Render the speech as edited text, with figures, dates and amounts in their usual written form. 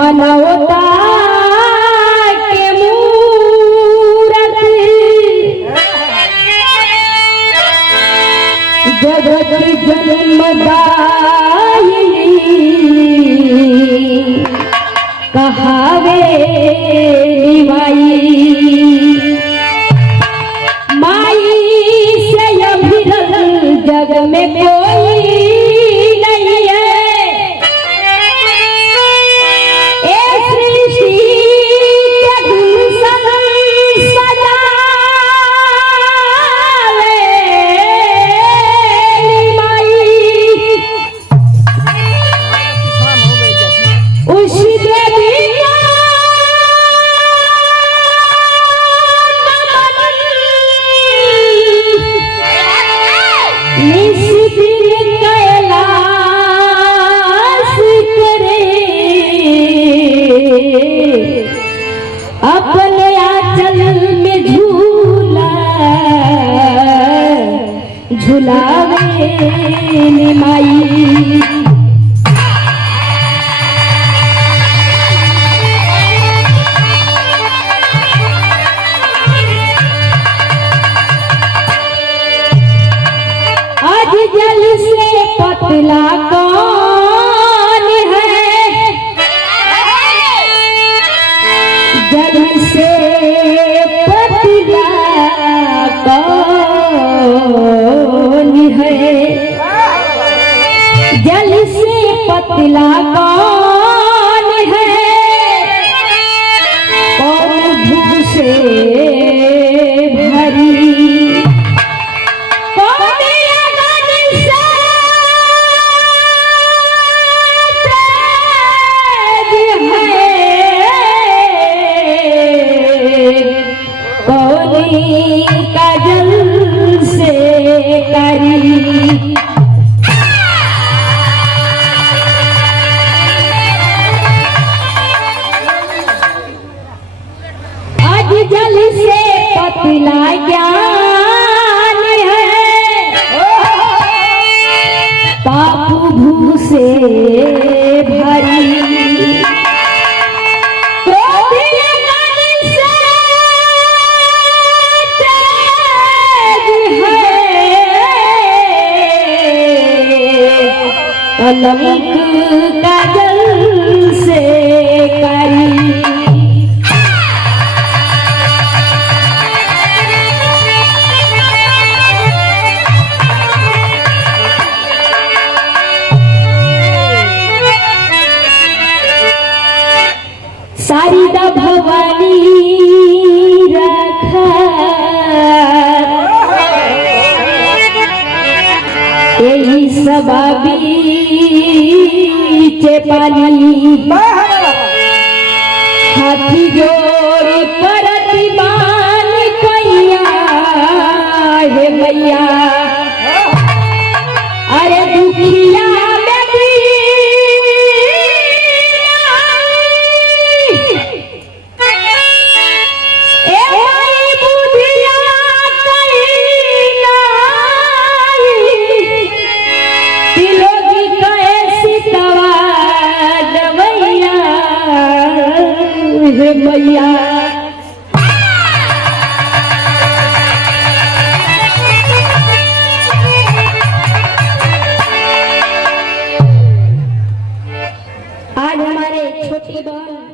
मनौता के मूरत जगत जन्मदायिनी कहावे निभाई माई से अभिरल जग में कोई नहीं है। ए सृष्टि के गुलशन सजावे माई उस देवी अपने आंचल में झूला झुलावे माई आज जल से पतला कौन है जल से पतला कौन है जल से पतला कौन है कौन भूख से भरी काजल से करी आज जल से पतला ज्ञान है पाप भू से भरी कलंक काजल से करी शारदा भवानी रखा यही सबाबी पानी हाथी जोड़ी प्रतिमान कैया हे मैया अरे दुखिया मैया आज हमारे छोटे बहन